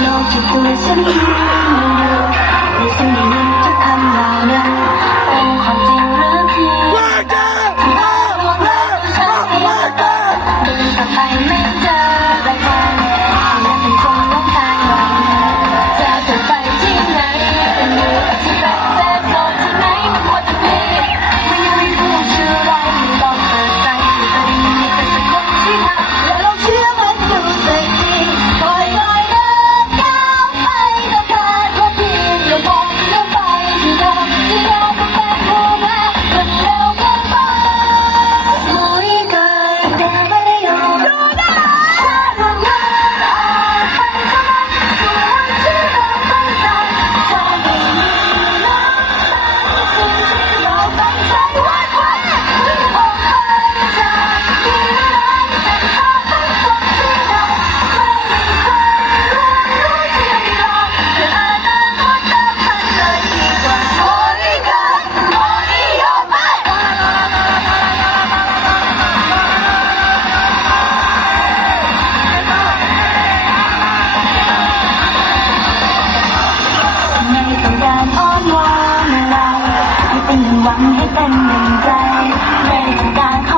โลกที่ตัวฉันยืนอยู่ในสิ่งที่มันจะทำเรานั้นเป็นความ หนึ่งหวังให้เป็นหนึ่งใจไม่ต้งการขอ